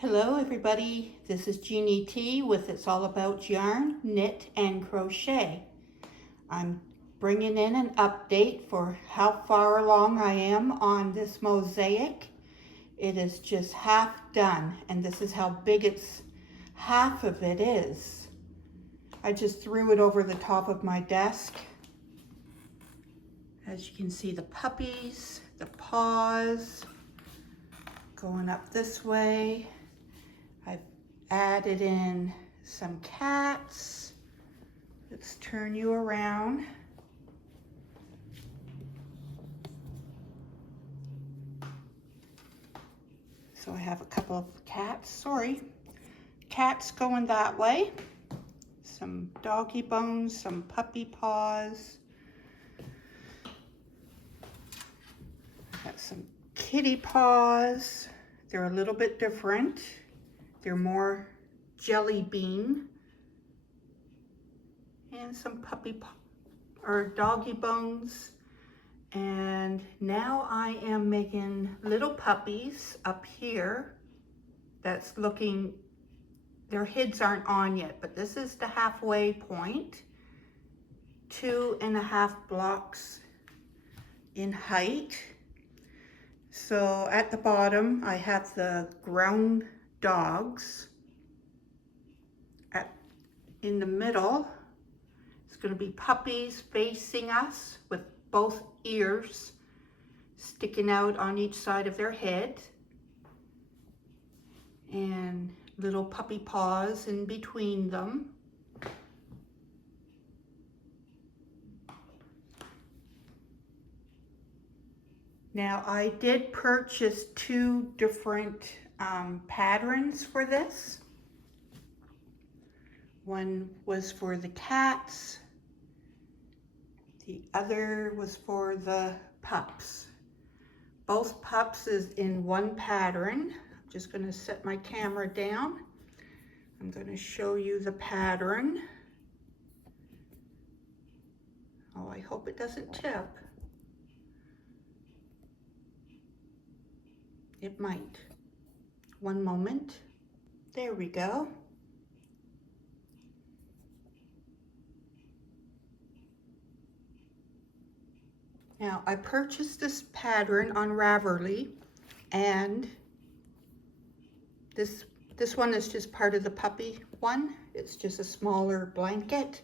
Hello everybody, this is Jeannie T with It's All About Yarn, Knit and Crochet. I'm bringing in an update for how far along I am on this mosaic. It is just half done, and this is how big half of it is. I just threw it over the top of my desk. As you can see, the puppies, the paws, going up this way. I've added in some cats. Let's turn you around. So I have a couple of cats going that way. Some doggy bones, some puppy paws. Got some kitty paws. They're a little bit different. They're more jelly bean. And some doggy bones. And now I am making little puppies up here. That's looking, their heads aren't on yet, but this is the halfway point. 2.5 blocks in height. So at the bottom, I have the ground dogs. In the middle, it's going to be puppies facing us with both ears sticking out on each side of their head. And little puppy paws in between them. Now I did purchase 2 different patterns for this. One was for the cats, the other was for the pups. Both pups is in one pattern. I'm just going to set my camera down. I'm going to show you the pattern. Oh, I hope it doesn't tip. It might. One moment. There we go. Now, I purchased this pattern on Ravelry, and this one is just part of the puppy one. It's just a smaller blanket.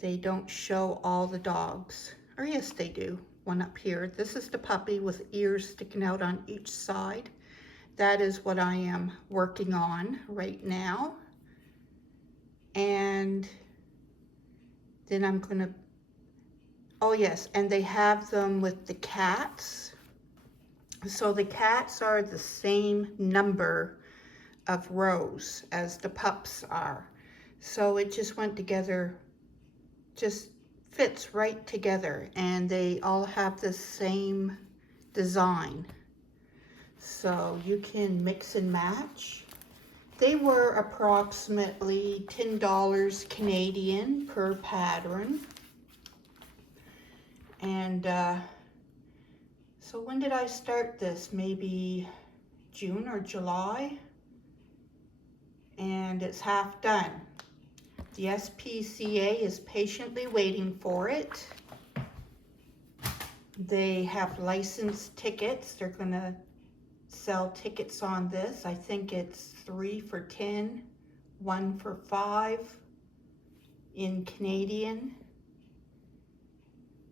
They don't show all the dogs. Or yes, they do. One up here. This is the puppy with ears sticking out on each side. That is what I am working on right now. And then I'm gonna, oh yes, and they have them with the cats. So the cats are the same number of rows as the pups are. So it just went together, just fits right together, and they all have the same design. So you can mix and match. They were approximately $10 Canadian per pattern. And so when did I start this? Maybe June or July? And it's half done. The SPCA is patiently waiting for it. They have licensed tickets. They're gonna sell tickets on this. I think it's 3 for $10, 1 for $5 in Canadian.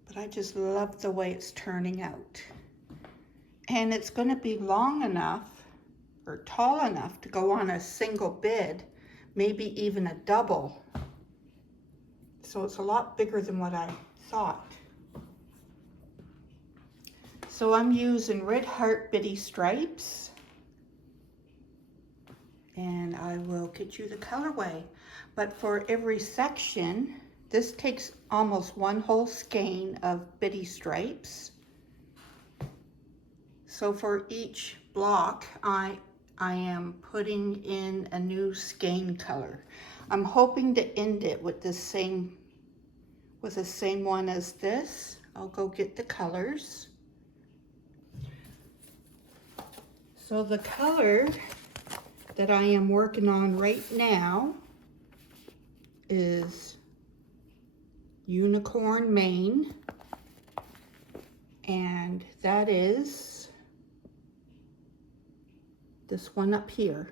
But I just love the way it's turning out. And it's gonna be long enough or tall enough to go on a single bid, maybe even a double. So it's a lot bigger than what I thought. So I'm using Red Heart Bitty stripes, and I will get you the colorway. But for every section, this takes almost 1 whole skein of bitty stripes. So for each block, I am putting in a new skein color. I'm hoping to end it with the same one as this. I'll go get the colors. So the color that I am working on right now is Unicorn Mane, and that is this one up here.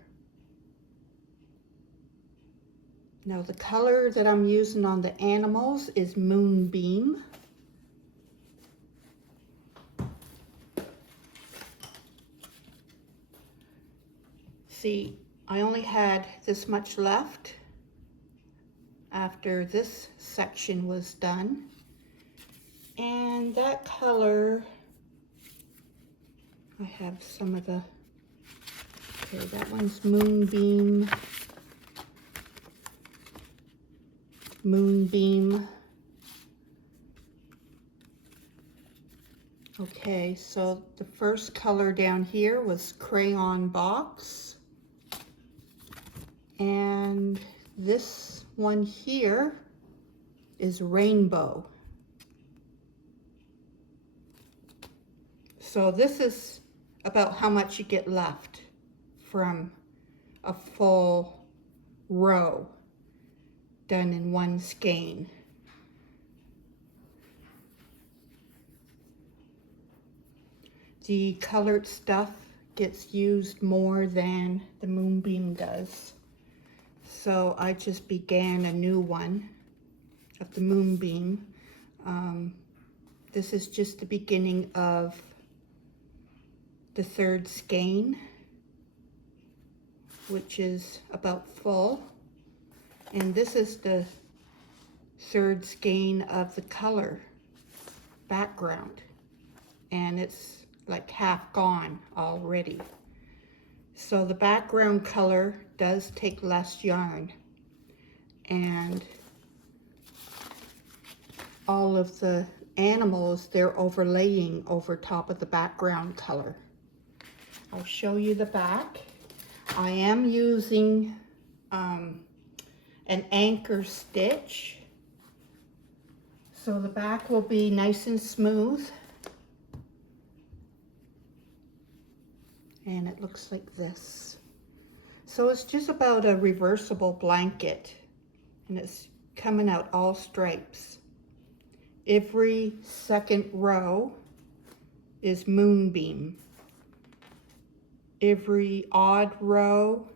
Now the color that I'm using on the animals is Moonbeam. See, I only had this much left after this section was done. And that color, I have some of the, okay, that one's Moonbeam. Moonbeam. Okay, so the first color down here was Crayon Box. And this one here is Rainbow. So this is about how much you get left from a full row done in one skein. The colored stuff gets used more than the Moonbeam does. So I just began a new one of the Moonbeam. This is just the beginning of the third skein, which is about full. And this is the third skein of the color background. And it's like half gone already. So the background color does take less yarn, and all of the animals, they're overlaying over top of the background color. I'll show you the back. I am using an anchor stitch, so the back will be nice and smooth. And it looks like this. So it's just about a reversible blanket, and it's coming out all stripes. Every second row is Moonbeam. Every odd row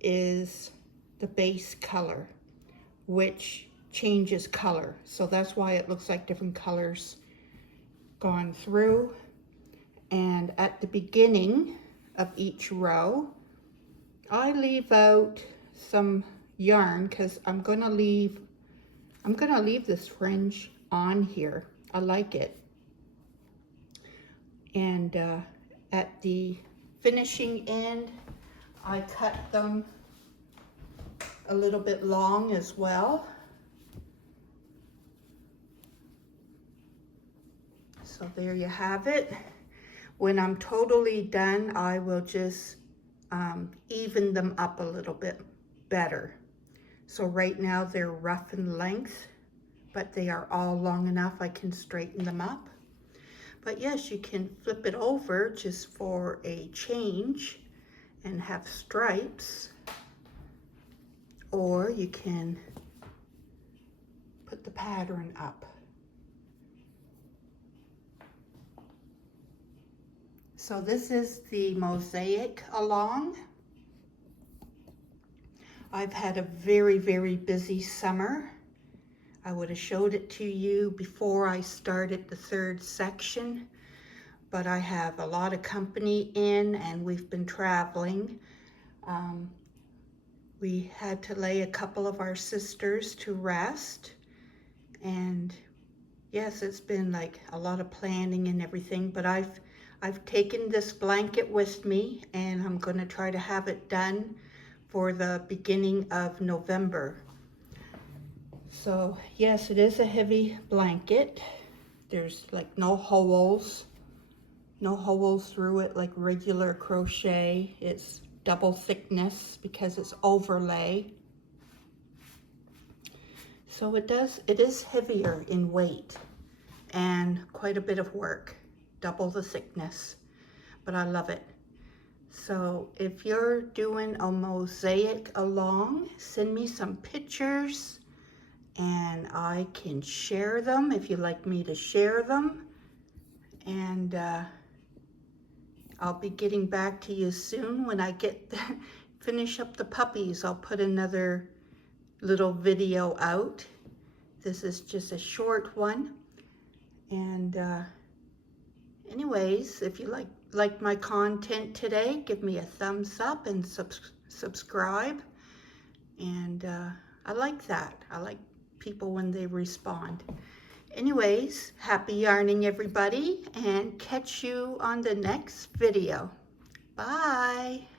is the base color, which changes color. So that's why it looks like different colors gone through. And at the beginning of each row, I leave out some yarn because I'm gonna leave this fringe on here. I like it. And at the finishing end, I cut them a little bit long as well. So there you have it. When I'm totally done, I will just even them up a little bit better. So right now they're rough in length, but they are all long enough I can straighten them up. But yes, you can flip it over just for a change and have stripes, or you can put the pattern up. So this is the Mosaic Along. I've had a very, very busy summer. I would have showed it to you before I started the third section, but I have a lot of company in and we've been traveling. We had to lay a couple of our sisters to rest, and yes, it's been like a lot of planning and everything, but I've taken this blanket with me, and I'm going to try to have it done for the beginning of November. So yes, it is a heavy blanket. There's like no holes through it like regular crochet. It's double thickness because it's overlay. So it is heavier in weight and quite a bit of work. Double the thickness, but I love it. So if you're doing a mosaic along, send me some pictures and I can share them if you'd like me to share them. And I'll be getting back to you soon when I finish up the puppies. I'll put another little video out. This is just a short one. And anyways, if you like my content today, give me a thumbs up and subscribe. And I like that. I like people when they respond. Anyways, happy yarning everybody, and catch you on the next video. Bye.